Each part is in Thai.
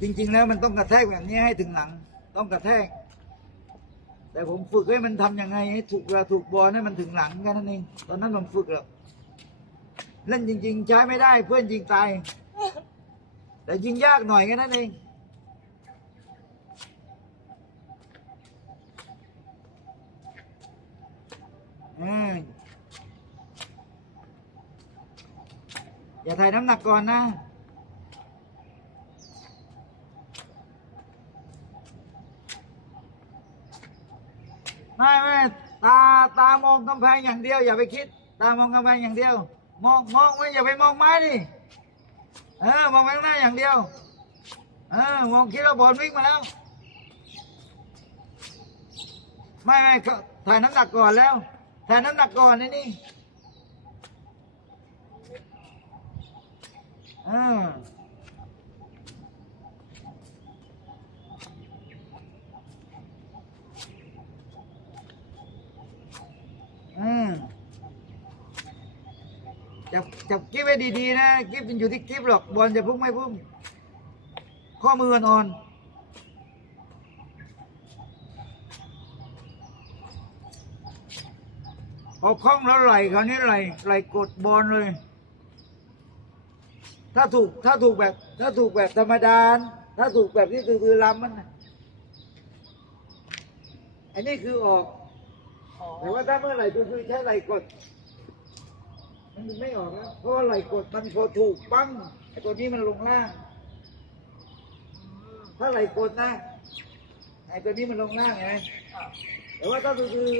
จริง ๆ แล้วมันต้องกระแทกแบบนี้ให้ถึงหลัง ต้องกระแทก แต่ผมฝึกให้มันทำยังไงให้ถูกถูกบอลให้มันถึงหลังแค่นั้นเองตอนนั้นผมฝึกแล้วเล่นจริง ๆ ใช้ไม่ได้เพื่อนยิงตาย แต่ยิงยากหน่อยแค่นั้นเองออย่าถ่ายน้ำหนักก่อนนะ ไม่ไม่ตาตามองกำแพงอย่างเดียว อย่าไปคิด ตามองกำแพงอย่างเดียว มองมองไม่อย่าไปมองไม้ดิเออมองข้างหน้าอย่างเดียวเออมองคิดว่าบอลวิ่งมาแล้ว ไม่ไม่ถ่ายน้ำหนักก่อนแล้วถ่ายน้ำหนักก่อนนี่นี่เออม จับจับกิ๊บไว้ดีๆนะกิ๊บมันอยู่ที่กิ๊บหรอกบอลจะพุ่งไม่พุ่งข้อมืออ่อนพอคล้องแล้วไหลคราวนี้ไหลไหลกดบอลเลย ถ้าถูกถ้าถูกแบบ ถ้าถูกแบบธรรมดาถ้าถูกแบบที่คือคือลำมันน่ะอันนี้คือออกอ๋อแต่ว่าถ้าเมื่อไหร่คือคือใช้ไหลกด มันไม่ออกแล้ว เพราะว่าไหลกดมันพอถูกปั้งไอ้ตัวนี้มันลงล่าง ถ้าไหลกดนะไอ้ตัวนี้มันลงล่างไงแต่ว่าถ้าคือ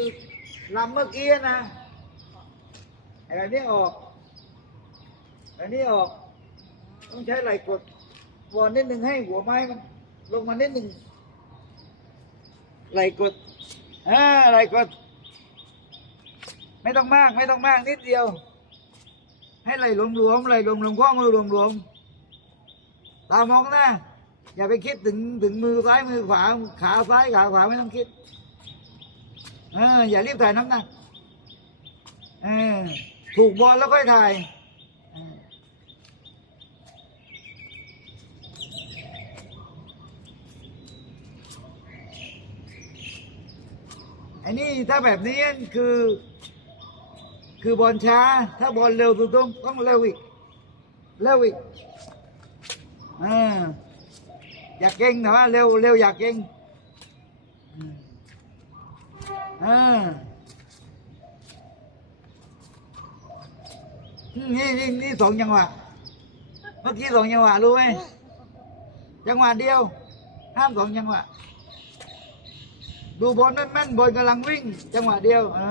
ลำเมื่อกี้นะไอ้แบบนี้ออกแบบนี้ออก ต้องใช้ไหลกดวอนนิดหนึ่งให้หัวไม้มัน ลงมานิดหนึ่งไหลกดอ่าไหลกด ไม่ต้องมาก ไม่ต้องมากนิดเดียว ให้ไหลหลวมๆไหลหลวมๆข้อมือหลวมๆตามองน้าอย่าไปคิดถึงถึงมือซ้ายมือขวาขาซ้ายขาขวาไม่ต้องคิดเอออย่ารีบถ่ายน้ำหนักเออถูกบอลแล้วค่อยถ่ายออไอ้นี่ถ้าแบบนี้คือ คือบอลช้า ถ้าบอลเร็วถูกต้องต้องเร็วอีก เร็วอีกอ่าอยากเก่งนะว่าเร็วเร็วอยากเก่งอ่านี่นี่นี่สองจังหวะเมื่อกี้สองจังหวะรู้ไหมจังหวะเดียว ห้ามสองจังหวะดูบอลแม่นๆบอลกำลังวิ่ง จังหวะเดียวอ่า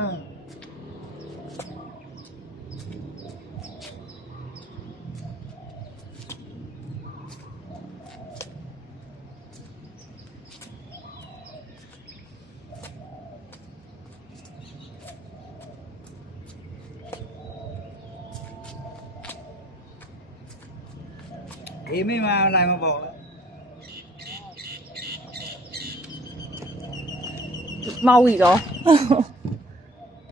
အေးမိမလိုင်းမပေါ့猫一个。